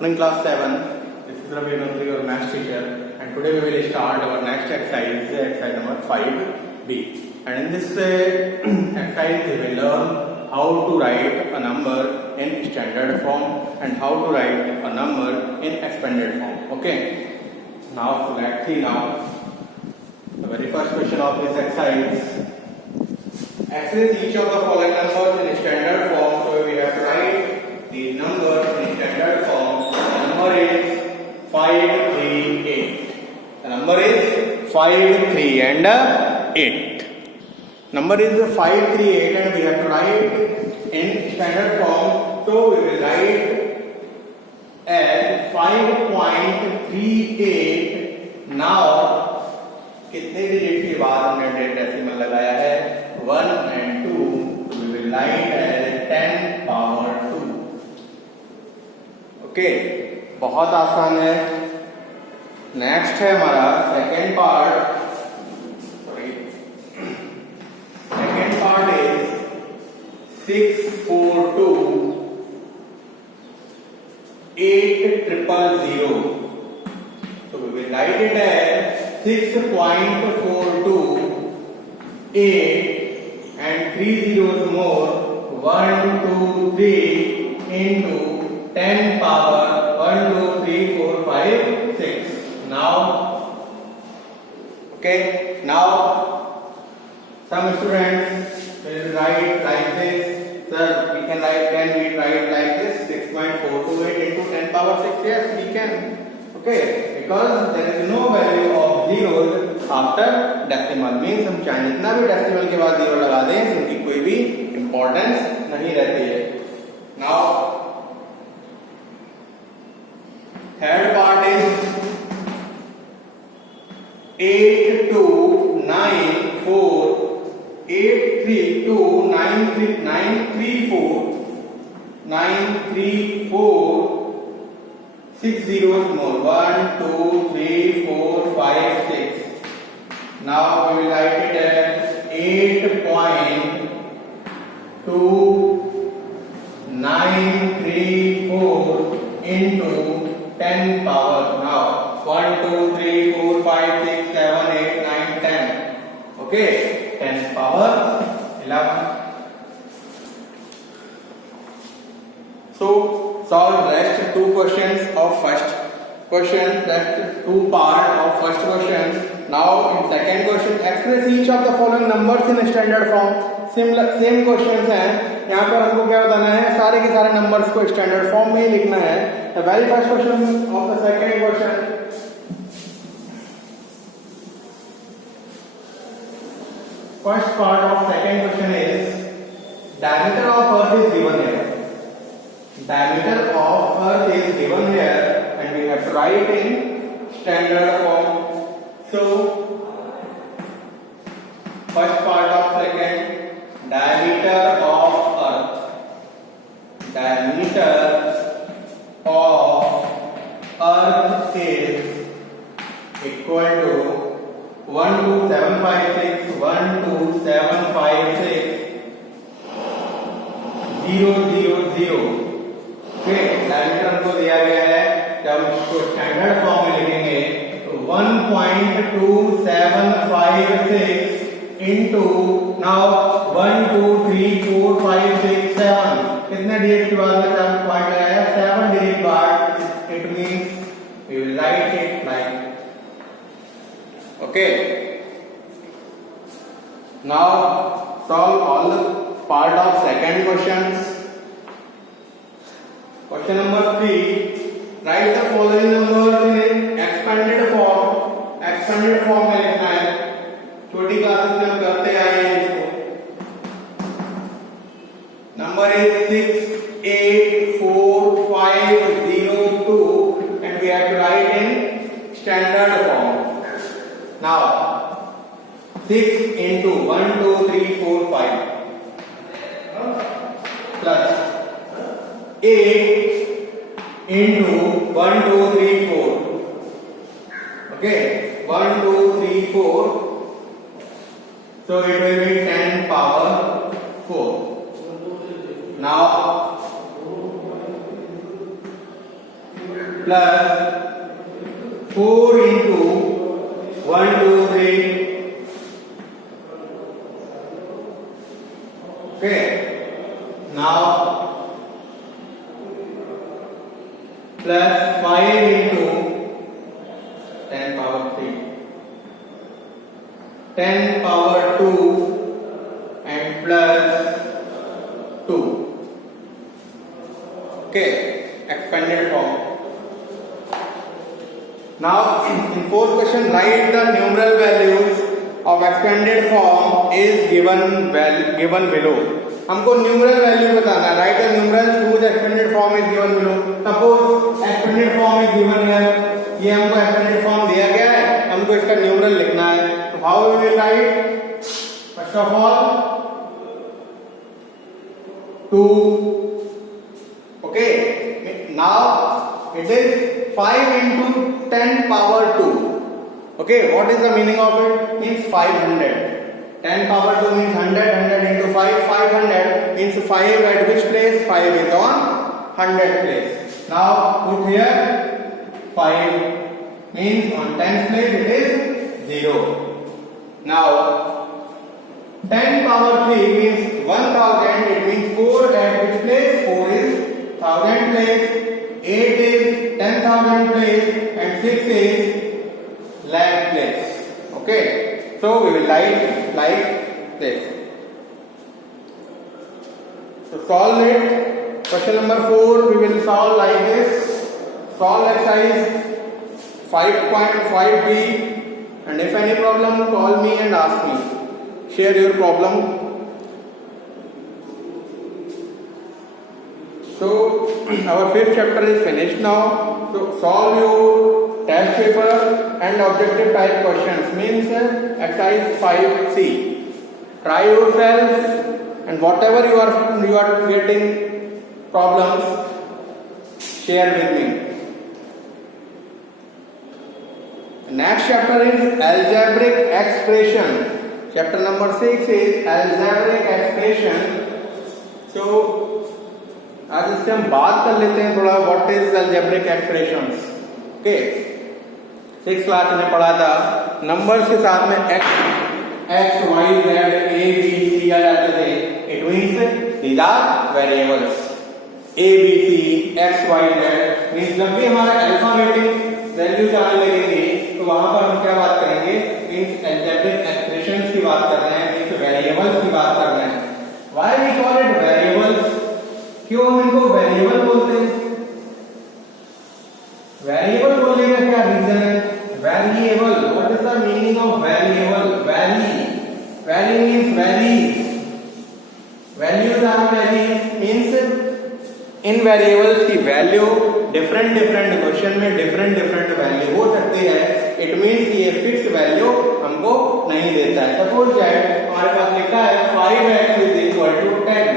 In class 7, this is Ravi Nandri, your maths teacher, and today we will start our next exercise, exercise number 5B. And in this exercise we will learn how to write a number in standard form and how to write a number in expanded form. Okay. Now let's see now the very first question of this exercise. Express each of the following numbers in standard form. So we have to write these numbers in standard form. The number is 5, 3, 8. The number is 5, 3 and 8. Number is 5, 3, 8 and we have to write in standard form. So we will write as 5.38. Now कितने डिजिट के बाद हमने डेसिमल लगाया है 1 and 2. So we will write as 10 power 2. ओके, बहुत आसान है. नेक्स्ट है हमारा second part. Sorry, second part is 6428000. So we will write it as 6.428 and 3 zeros more. 1, 2, 3 into 10 power 1, 2, 3, 4, 5, 6. Now, okay. Now, some students will write like this. Sir, we can write. Can we write like this? 6.428 into 10 power 6. Yes, we can. Okay, because there is no value of zeros after decimal. Means हम चाहे जितना भी decimal के बाद जीरो लगा दें, उनकी कोई भी importance नहीं रहती है. Now, third part is 82934 6 zeros more. 1, 2, 3, 4, 5, 6. Now we will write it as 8.2934 into 10 power. Now 1, 2, 3, 4, 5, 6, 7, 8, 9, 10. Okay, 10 power 11. So solve rest two questions of first question, rest two part of first question. Now in second question, express each of the following numbers in standard form. Same questions हैं. यहाँ पर हमको क्या बताना है? सारे के सारे numbers को standard form में ही लिखना है. The very first question of the second question. First part of second question is diameter of Earth is given here. Diameter of Earth is given here and we have to write in standard form. So first part of second, diameter of Earth. Diameter of Earth is equal to 12756 12756 000. Okay, diameter हमको दिया गया है. जब इसको standard form में लिखेंगे तो 1.2756 into now 1, 2, 3, 4, 5, 6, 7. कितने डिजिट के बाद में पॉइंट लगाया? 7 डिजिट बाद. It means we will write it like. Okay. Now solve all the part of second questions. Question number 3. Write the following numbers in expanded form. Expanded form में लिखना है. छोटी क्लासेस में हम करते आए हैं इसको. Number is 6844502 and we have to write in standard form. Now 6 into 1, 2, 3, 4, 5 plus 8 into 1, 2, 3, 4. Okay, 1, 2, 3, 4. So it will be 10 power 4. Now plus 4 into 1 2 3. Okay, now plus 5 into 10 power 3, 10 power 2 and plus 2. Okay, expanded form. Now in fourth question, write the numeral values of expanded form is given below. हमको numeral value बताना है. Right the numerals whose expanded form is given below. Suppose expanded form is given here. ये हमको expanded form दिया गया है, हमको इसका न्यूमरल लिखना है. तो how we will write? First of all 2. Okay, now it is 5 into 10 power 2. Okay, what is the meaning of it? Means 500. 10 power 2 means 100. 100 into 5, 500 means 5 at which place? 5 is on 100 place. Now put here 5 means on 10th place it is 0. Now 10 power 3 means 1000. It means 4 at which place? 4 is 1000 place. 8 is 10,000 place and 6 is lakh place. Okay, so we will write like this. So solve it. Question number 4 we will solve like this. Solve exercise 5.5b and if any problem call me and ask me. Share your problem. So our fifth chapter is finished now. So solve your test paper and objective type questions, means exercise 5c. Try yourself and whatever you are getting problems, share with me. Next chapter is algebraic expression. Chapter number 6 is algebraic expression. So आज इससे हम बात कर लेते हैं थोड़ा what is algebraic expressions. Okay, 6th class में पढ़ा था नंबर्स के साथ में x y z a b c आ जाते थे. It means these are variables. a b c x y z means जब भी हमारा अल्फाबेटिक वैल्यूज आने लगेंगे तो वहां पर हम क्या बात करेंगे? मींस अलजेब्रिक एक्सप्रेशंस की बात कर रहे हैं, मींस वेरिएबल्स की बात कर रहे हैं. Why we call it variables? क्यों हम इनको वेरिएबल बोलते हैं? वेरिएबल बोलने का क्या रीजन है? Variable, what is the meaning of variable? Vary means varies. Values are varies means इन वेरिएबल्स की वैल्यू डिफरेंट क्वेश्चन में डिफरेंट वैल्यू हो सकती है. इट मींस ये फिक्स वैल्यू हमको नहीं देता है. सपोज दैट हमारे पास लिखा है 5x = 10.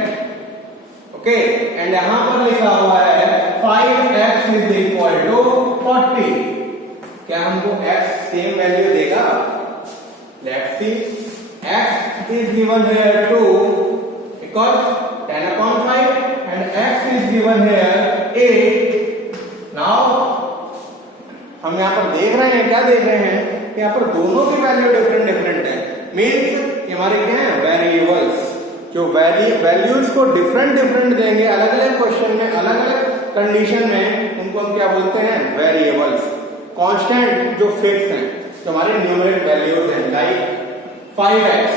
ओके, एंड यहां पर लिखा हुआ है 5x = 40. क्या हमको x सेम वैल्यू देगा? Let's see. x is given here 2 because 10/5 and x is given here 8. नाउ हम यहाँ पर देख रहे हैं, क्या देख रहे हैं कि यहाँ पर दोनों की वैल्यू डिफरेंट है. मींस हमारे क्या है? वेरिएबल्स. जो वैल्यूज को डिफरेंट देंगे अलग अलग क्वेश्चन में, अलग अलग कंडीशन में, उनको हम क्या बोलते हैं? वेरिएबल्स. कांस्टेंट जो फिक्स हैं, जो हमारे न्यूमेरिक वैल्यूज हैं, लाइक 5x.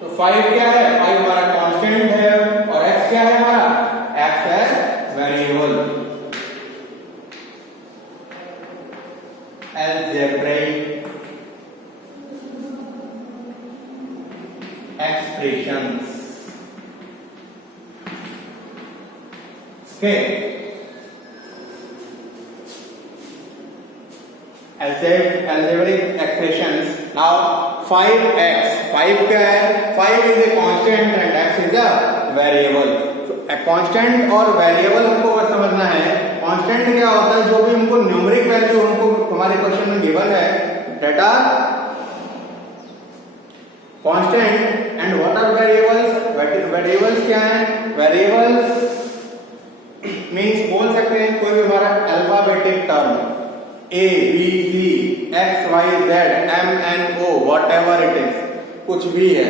तो 5 क्या है? 5 हमारा कांस्टेंट है और x क्या है हमारा? x है variable. algebraic expressions. Okay, algebraic expressions. Now 5x, 5 क्या है? 5 is a constant and x is a variable. So a constant और variable हमको बस समझना है. constant क्या होता है? जो भी हमको न्यूमेरिक वैल्यू हमको हमारे क्वेश्चन में गिवन है, that are constant. and what are variables? variables क्या है? variables मीन्स बोल सकते हैं कोई भी हमारा alphabetic A, B, C, X, Y, Z, M, N, O, whatever it is, कुछ भी है,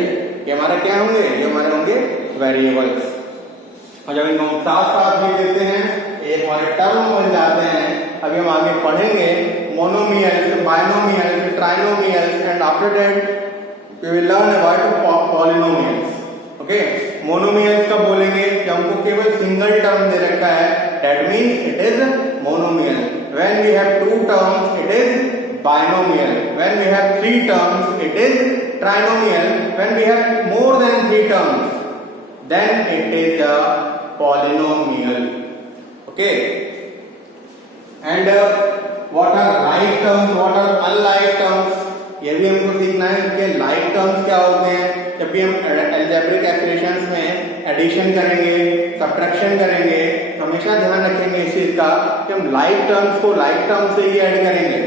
ये हमारे क्या होंगे? ये हमारे होंगे वेरिएबल्स। और जब इनको हम साथ साथ भी देते हैं, ये हमारे टर्म बन जाते हैं। अभी हम आगे पढ़ेंगे monomials, binomials, trinomials, and after that we will learn about polynomials. Okay, monomials कब बोलेंगे? कि हमको केवल सिंगल टर्म दे रखा है, that means it is monomial. When we have two terms it is binomial. When we have three terms, it is trinomial. When we have more than three terms, then it is a polynomial. Okay. And what are like terms? What are unlike terms? ये भी हमको सीखना है कि like terms क्या होते हैं। जब भी हम algebraic expressions में addition करेंगे, subtraction करेंगे, हमेशा ध्यान रखेंगे इस चीज का कि हम like terms को like terms से ही ऐड करेंगे।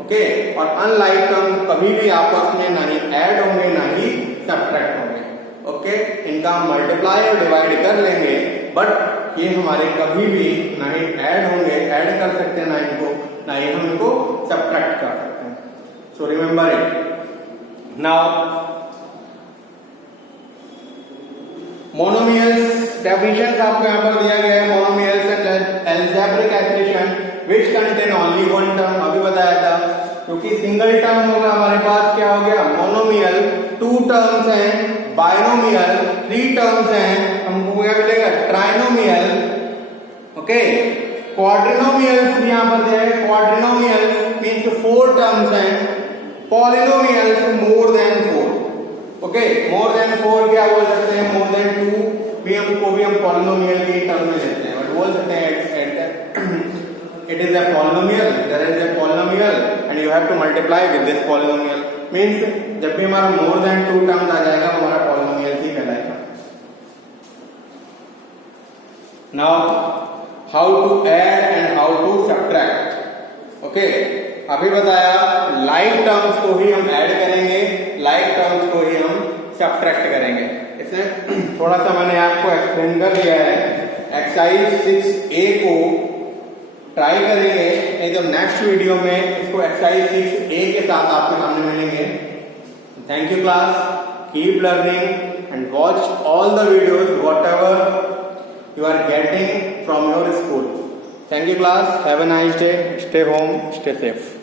ओके, और अनलाइक टर्म कभी भी आपस में ना ही ऐड होंगे ना ही सब्ट्रैक्ट होंगे। ओके, इनका हम मल्टीप्लाई और डिवाइड कर लेंगे, बट ये हमारे कभी भी ना ही ऐड होंगे, ऐड कर सकते हैं ना इनको, ना ही हम इनको सब्ट्रैक्ट कर सकते हैं। So remember it. Now monomials definition आपको यहाँ पर दिया गया है। Monomials and algebraic expression which contain only one term, अभी बताया था, क्योंकि सिंगल टर्म होगा हमारे पास क्या हो गया? मोनोमियल। टू टर्म्स हैं बायनोमियल, थ्री टर्म्स हैं हमको क्या मिलेगा? ट्राइनोमियल। ओके, क्वाड्रिनोमियल्स भी यहाँ पर दिया है। क्वाड्रिनोमियल्स मीन्स फोर टर्म्स हैं। Polynomials more than four. Okay, more than four क्या बोल सकते हैं? मोर देन टू भी हमको भी हम पॉलिनोमियल के टर्म में लेते हैं, बट बोल सकते हैं it is a polynomial, there is a polynomial and you have to multiply with this polynomial, means जब भी हमारा more than two terms आ जाएगा हमारा polynomial ही कहलाएगा। Now how to add and how to subtract. Okay, अभी बताया like terms को ही हम add करेंगे, like terms को ही हम subtract करेंगे। इसमें थोड़ा सा मैंने आपको एक्सप्लेन कर दिया है। एक्सरसाइज 6A को ट्राई करेंगे, नहीं तो नेक्स्ट वीडियो में इसको एक्सरसाइज 6A के साथ आपके सामने मिलेंगे। Thank you class, keep learning and watch all the videos whatever you are getting from your school. Thank you class, have a nice day, stay home, stay safe.